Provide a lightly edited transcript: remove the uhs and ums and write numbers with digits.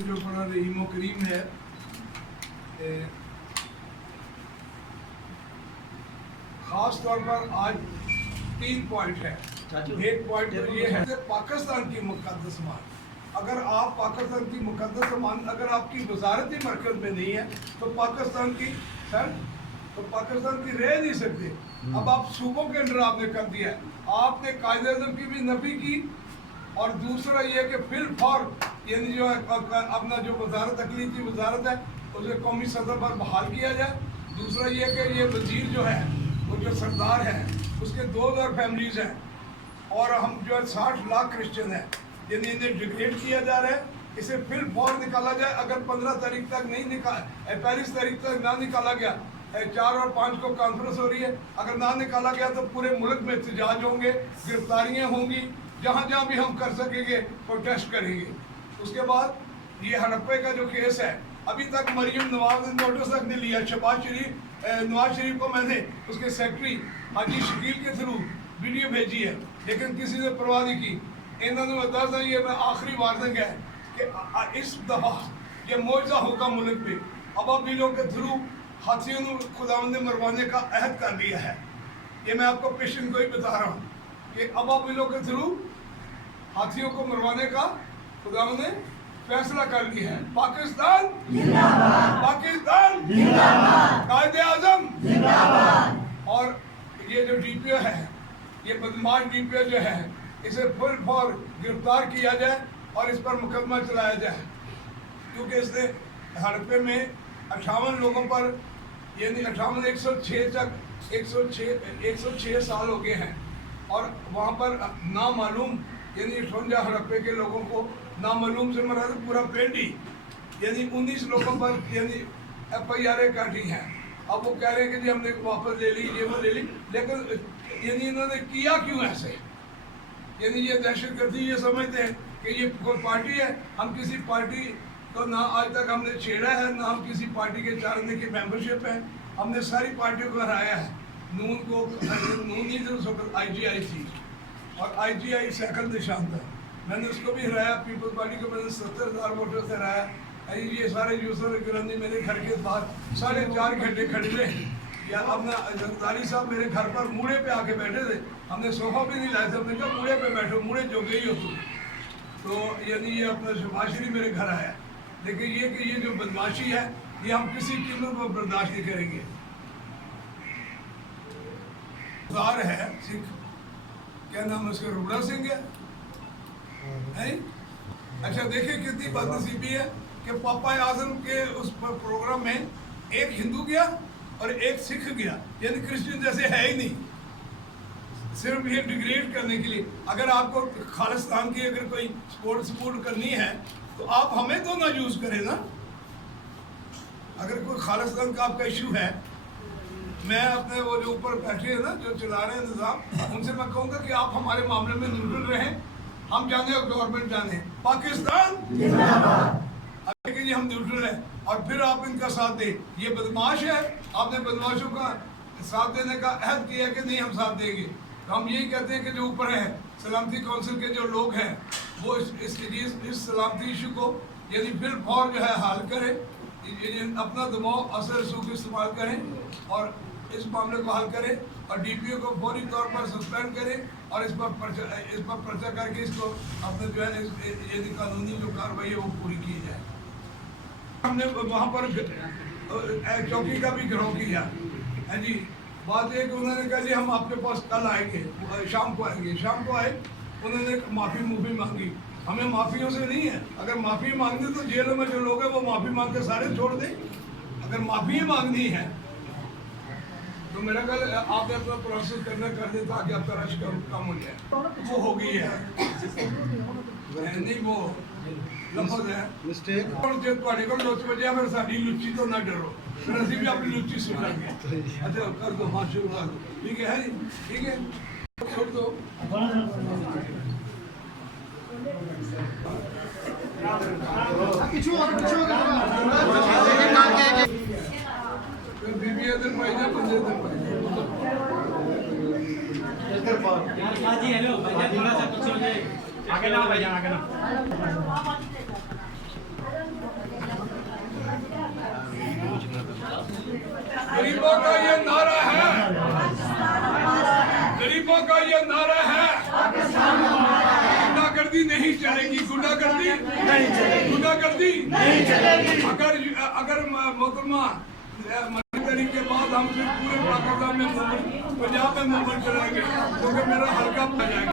से जो बड़ा रहीम करीम है। खास तौर पर आज 3 पॉइंट है। एक पॉइंट तो ये है पाकिस्तान की मुक़द्दस मान, अगर आप पाकिस्तान की मुक़द्दस मान अगर आपकी वजारती मरकज़ में नहीं है तो पाकिस्तान की रह नहीं सकते। अब आप सूबों के अंदर आपने कर दिया है, आपने कायदे-ए-आज़म की भी नफी की, और दूसरा ये कि फिल फॉर यानी जो अपना जो वजारत अक़लीती वजारत है उसे कौमी सतह पर बहाल किया जाए। दूसरा ये कि ये वजीर जो है वो जो सरदार है उसके 2000 फैमिलीज हैं, और हम जो है 60 लाख क्रिश्चियन हैं, यानी इन्हें डिग्रेड किया जा रहा है। इसे फिल फॉर निकाला जाए। अगर 15 तारीख तक नहीं निकाला, 25 तारीख तक ना निकाला गया, 4 और 5 को कॉन्फ्रेंस हो रही है, अगर ना निकाला गया तो पूरे मुल्क में एहतजाज होंगे, गिरफ्तारियाँ होंगी, जहाँ जहाँ भी हम कर सकेंगे प्रोटेस्ट करेंगे। उसके बाद ये हड़प्पे का जो केस है, अभी तक मरियम नवाज ने नोटिस तक नहीं लिया। नवाज शरीफ को मैंने उसके सेक्रेटरी हाजी शकील के थ्रू वीडियो भेजी है, लेकिन किसी ने परवाह नहीं की। इन्होंने बताया था ये मैं आखिरी वार्निंग है कि इस दफ़ा ये मुआवजा होगा मुल्क पे। अब बिलों के थ्रू हाथियों ने खुदावंद ने मरवाने का अहद कर लिया है। ये मैं आपको पेशेंट को ही बता रहा हूँ कि अब बिलों के थ्रू हाथियों को मरवाने का खुदावंद ने फैसला कर लिया है। पाकिस्तान जिंदाबाद, पाकिस्तान जिंदाबाद, कायदे-ए-आज़म जिंदाबाद। और ये जो डीपीओ है, ये बदमाश डीपीओ जो है, इसे फुल फॉर गिरफ्तार किया जाए और इस पर मुकदमा चलाया जाए, क्योंकि इसने हड़प्पे में 58 लोगों पर यानी 58 106 तक 106 साल हो गए हैं, और वहाँ पर नामालूम यानी 58 हड़प्पे के लोगों को नामालूम से मरा पूरा पेंडी यानी 19 लोगों पर यानी FIR काटी हैं। अब वो कह रहे हैं कि जी हमने वापस ले ली, ये वो ले ली, लेकिन यानी इन्होंने किया क्यों ऐसे? यानी ये दहशतगर्दी ये समझते हैं कि ये कोई पार्टी है। हम किसी पार्टी को ना आज तक हमने छेड़ा है, ना हम किसी पार्टी के चालने की मेंबरशिप है। हमने सारी पार्टियों को हराया है। नून को नून ही तो उस वक्त IGI थी, और IGI सैकल निशान था, मैंने उसको भी हराया। पीपल्स पार्टी को मैंने 70,000 वोटों से हराया। ये सारे यूसुफ गिरानी मेरे घर के बाहर 4.5 घंटे खड़े थे, या अपना जरदारी साहब मेरे घर पर मूड़े पे आके बैठे थे। हमने सोफा भी नहीं लाया था, हमने कहा मूड़े पे बैठो, मूड़े जो गई हो तुम। तो यानी ये अपना शहबाज शरीफ मेरे घर आया। लेकिन ये कि ये जो बदमाशी है ये हम किसी कीमत पर बर्दाश्त नहीं करेंगे। है सिख, क्या नाम है उसका, रुबड़ा सिंह है? अच्छा देखिए कितनी बदनसीबी है कि पापा आजम के उस प्रोग्राम में एक हिंदू गया और एक सिख गया, यानी क्रिश्चियन जैसे है ही नहीं, सिर्फ ये डिग्रेड करने के लिए। अगर आपको खालिस्तान की अगर कोई सपोर्ट करनी है तो आप हमें तो ना यूज करें ना। अगर कोई खालिस्तान का आपका इशू है, मैं अपने वो जो ऊपर बैठे हैं ना जो चला रहे हैं निज़ाम, उनसे मैं कहूँगा कि आप हमारे मामले में न्यूट्रल रहें, हम जाने और गवर्नमेंट जाने। पाकिस्तान जिंदाबाद, कि जी हम न्यूट्रल हैं, और फिर आप इनका साथ दें। ये बदमाश है, आपने बदमाशों का साथ देने का अहद किया कि नहीं हम साथ देंगे। तो हम यही कहते हैं कि जो ऊपर है सलामती काउंसिल के जो लोग हैं वो इस सलामती इशू को यानी फिल फॉर जो है हल करें, अपना दिमाग असर सूख इस्तेमाल करें और इस मामले को हल करें, और DPO को फौरी तौर पर सस्पेंड करें, और इस पर पर्चा करके इसको अपने जो है ये कानूनी जो कार्रवाई है वो पूरी की जाए। हमने वहाँ पर चौकी का भी घेराव किया है जी। बात एक उन्होंने कहा जी हम आपके पास कल आएंगे, शाम को आएंगे। शाम को आए, उन्होंने माफ़ी मांगी। हमें माफ़ियों से नहीं है, अगर माफ़ी मांगनी तो जेलों में जो लोग हैं वो माफ़ी मांग के सारे छोड़ दें। अगर माफ़ी ही मांगनी है तो मेरा ख्याल आप अपना प्रोसेस करना कर दे ताकि आपका रश कम हो जाए। वो हो गई है नहीं, वो लफ्ज़ है मिस्टेक। और जो ਤੁਹਾਡੇ ਕੋਲ ਲੁੱਚ ਵਜਿਆ ਫਿਰ ਸਾਡੀ ਲੁੱਚੀ ਤੋਂ ਨਾ ਡਰੋ, ਫਿਰ ਅਸੀਂ ਵੀ ਆਪਣੀ ਲੁੱਚੀ ਸੁਣਾਂਗੇ। अच्छा कर दो, हाँ शुरू कर दो, ठीक है जी, ठीक है छोड़ दो। बीबी दिन पाई जा, बंदे दिन पाई जा। जी हेलो भाई, थोड़ा सा पीछे हो जाए, आगे ना भाई, आगे ना। चलेगी, गुंडागर्दी नहीं चलेगी, गुंडागर्दी नहीं चलेगी। अगर मोहतरमा मनी के बाद हम फिर पूरे पाकिस्तान में पंजाब में मूवमेंट चलाएंगे क्योंकि मेरा हल्का पड़ जाएगा।